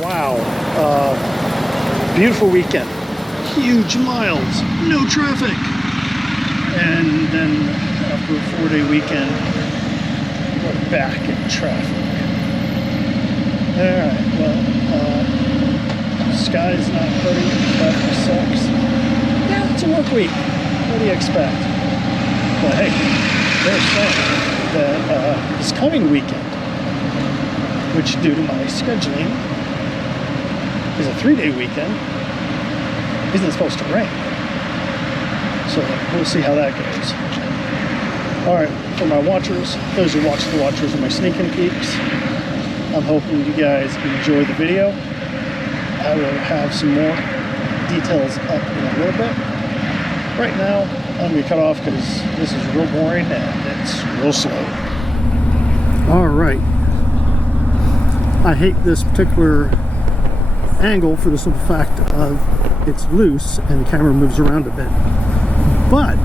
Wow. Beautiful weekend. Huge miles, no traffic. And then after a 4-day weekend, we're back in traffic. Alright, well, sky's not pretty, traffic sucks. Yeah, it's a work week. What do you expect? But hey, they're saying that this coming weekend, which due to my scheduling is a 3-day weekend, isn't supposed to rain. So we'll see how that goes. Alright, for my watchers, those who watch the watchers of my sneaking peeks, I'm hoping you guys enjoy the video. I will have some more details up in a little bit. Right now, I'm going to cut off because this is real boring and it's real slow. Alright. I hate this particular angle for the simple fact of it's loose and the camera moves around a bit. But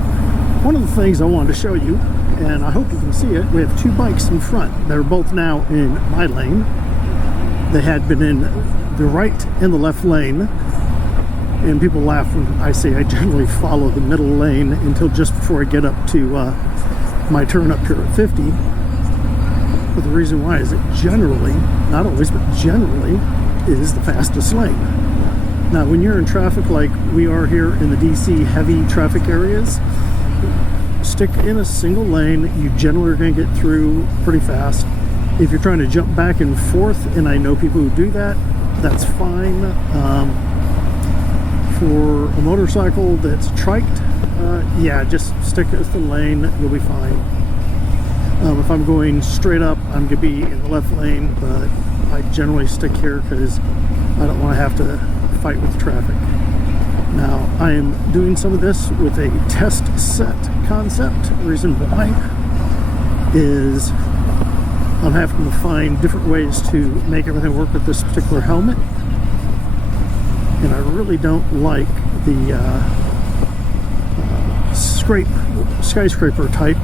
one of the things I wanted to show you, and I hope you can see it, we have two bikes in front. They're both now in my lane. They had been in the right and the left lane. And people laugh when I say I generally follow the middle lane until just before I get up to my turn up here at 50. But the reason why is it generally, not always, but generally, is the fastest lane. Now, when you're in traffic like we are here in the DC heavy traffic areas, stick in a single lane, you generally are going to get through pretty fast. If you're trying to jump back and forth, and I know people who do that, that's fine. For a motorcycle that's triked, yeah, just stick with the lane, you'll be fine. If I'm going straight up, I'm going to be in the left lane, but I generally stick here because I don't want to have to fight with traffic. Now, I am doing some of this with a test set concept. The reason why is I'm having to find different ways to make everything work with this particular helmet. And I really don't like the skyscraper type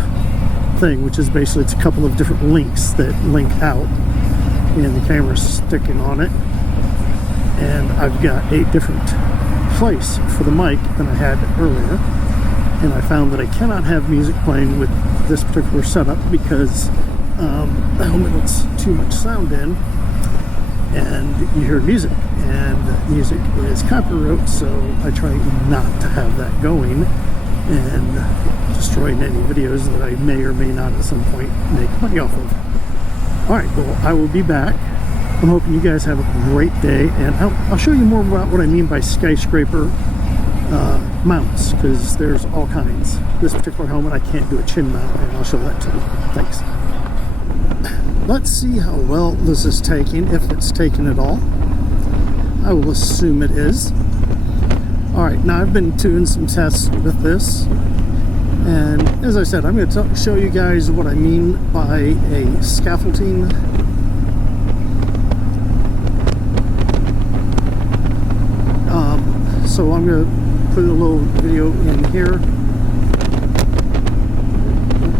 thing, which is basically it's a couple of different links that link out and the camera's sticking on it, and I've got a different place for the mic than I had earlier, and I found that I cannot have music playing with this particular setup because the helmet lets too much sound in and you hear music, and music is copyright, so I try not to have that going and destroying any videos that I may or may not at some point make money off of. Alright, well, I will be back. I'm hoping you guys have a great day, and I'll show you more about what I mean by skyscraper mounts, because there's all kinds. This particular helmet, I can't do a chin mount, and I'll show that to you. Thanks. Let's see how well this is taking, if it's taking at all. I will assume it is. Alright, now I've been doing some tests with this, and as I said, I'm going to show you guys what I mean by a scaffolding so I'm going to put a little video in here.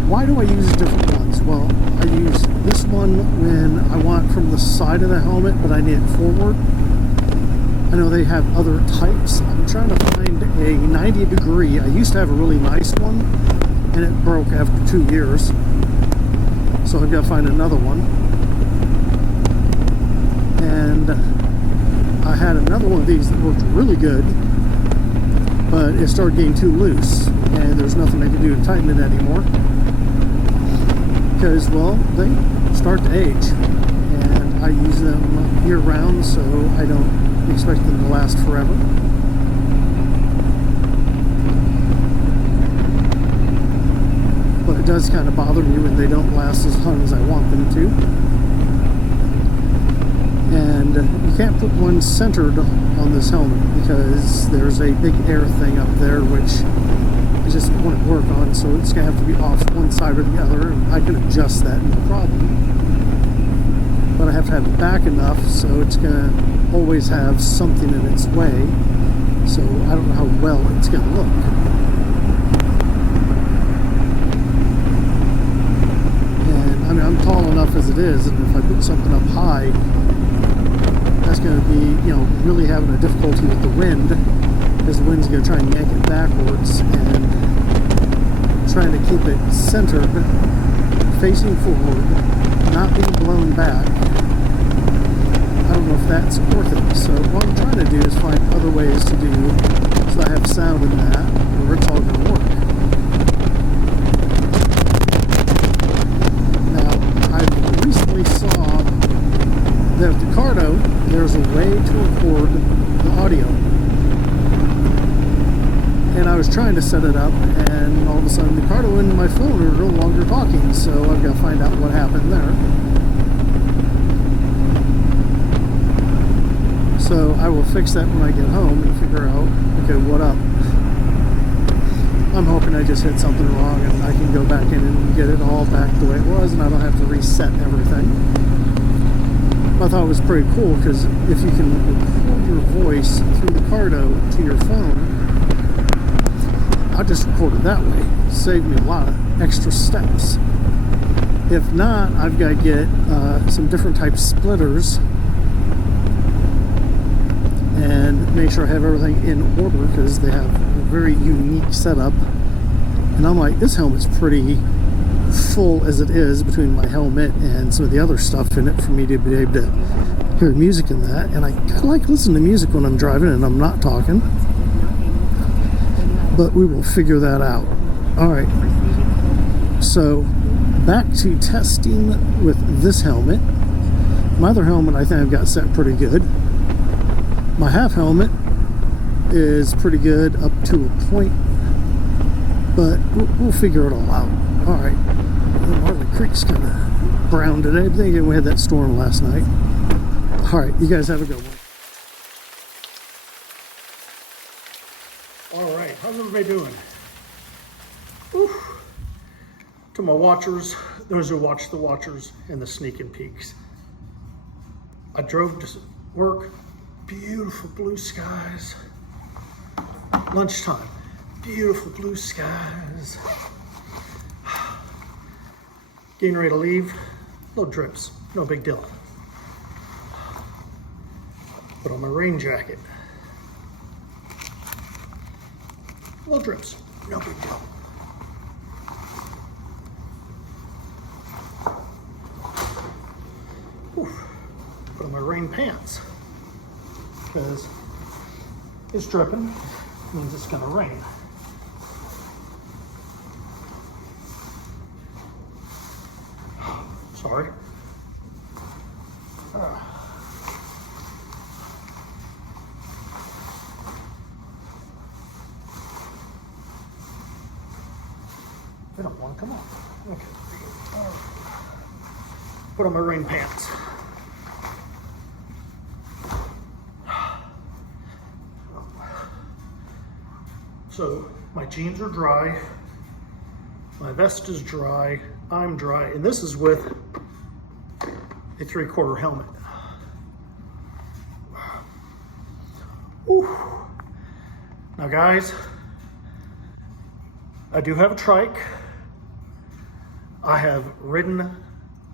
Why do I use different ones? Well, I use this one when I want from the side of the helmet, but I need it forward. I know they have other types. I'm trying to find a 90 degree. I used to have a really nice one, and it broke after 2 years. So I've got to find another one. And I had another one of these that worked really good, but it started getting too loose, and there's nothing I can do to tighten it anymore. Because, well, they start to age, and I use them year-round, so I don't expect them to last forever. But it does kind of bother me when they don't last as long as I want them to. And you can't put one centered on this helmet because there's a big air thing up there which I just wouldn't work on, so it's going to have to be off one side or the other, and I can adjust that, no problem. But I have to have it back enough so it's going to always have something in its way, so I don't know how well it's going to look. And I mean, I'm tall enough as it is, and if I put something up high, that's going to be, you know, really having a difficulty with the wind, because the wind's going to try and yank it backwards, and trying to keep it centered, facing forward, not being blown back. I don't know if that's worth it. So what I'm trying to do is find other ways to do so I have sound in that where it's all going to work. Now, I recently saw that the Cardo, there's a way to record the audio. And I was trying to set it up, and all of a sudden the Cardo and my phone are no longer talking, so I've got to find out what happened there. So I will fix that when I get home and figure out, okay, what up. I'm hoping I just hit something wrong and I can go back in and get it all back the way it was, and I don't have to reset everything. I thought it was pretty cool, because if you can record your voice through the Cardo to your phone, I'll just record it that way. Save me a lot of extra steps. If not, I've got to get some different type splitters and make sure I have everything in order, because they have a very unique setup. And I'm like, this helmet's pretty full as it is between my helmet and some of the other stuff in it for me to be able to hear music in that. And I kind of like listening to music when I'm driving and I'm not talking. But we will figure that out. All right. So back to testing with this helmet. My other helmet, I think I've got set pretty good. My half helmet is pretty good up to a point, but we'll figure it all out. All right. Harley Creek's kind of brown today. I think we had that storm last night. All right. You guys have a good one. All right, how's everybody doing? Oof. To my watchers, those who watch the watchers and the sneaking peeks. I drove to work, beautiful blue skies. Lunchtime, beautiful blue skies. Getting ready to leave, little drips, no big deal. Put on my rain jacket. Little drips, no big deal. Oof. Put on my rain pants, because it's dripping, means it's gonna rain. Sorry. They don't want to come off. Okay. Put on my rain pants. So my jeans are dry, my vest is dry, I'm dry, and this is with a 3/4 helmet. Whew. Now guys, I do have a trike. I have ridden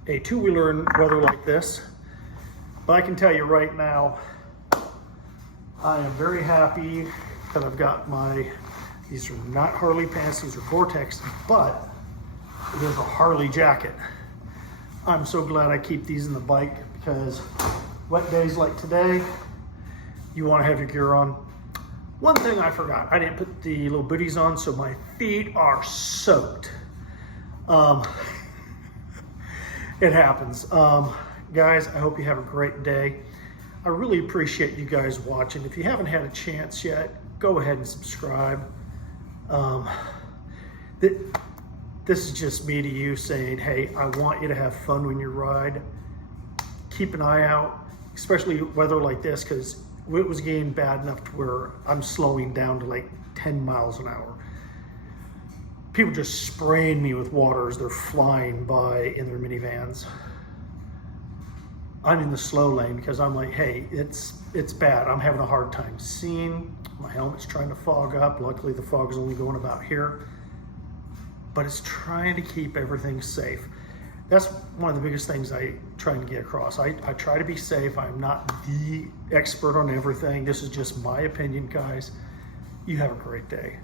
a two-wheeler in weather like this, but I can tell you right now, I am very happy that I've got these are not Harley pants, these are Gore-Tex, but it is a Harley jacket. I'm so glad I keep these in the bike, because wet days like today, you want to have your gear on. One thing I forgot, I didn't put the little booties on, so my feet are soaked. It happens. Guys, I hope you have a great day. I really appreciate you guys watching. If you haven't had a chance yet, go ahead and subscribe. This is just me to you saying, hey, I want you to have fun when you ride. Keep an eye out, especially weather like this, because it was getting bad enough to where I'm slowing down to like 10 miles an hour. People just spraying me with water as they're flying by in their minivans. I'm in the slow lane because I'm like, hey, it's bad. I'm having a hard time seeing. My helmet's trying to fog up. Luckily, the fog is only going about here. But it's trying to keep everything safe. that's one of the biggest things I try to get across. I try to be safe. I'm not the expert on everything. This is just my opinion, guys. You have a great day.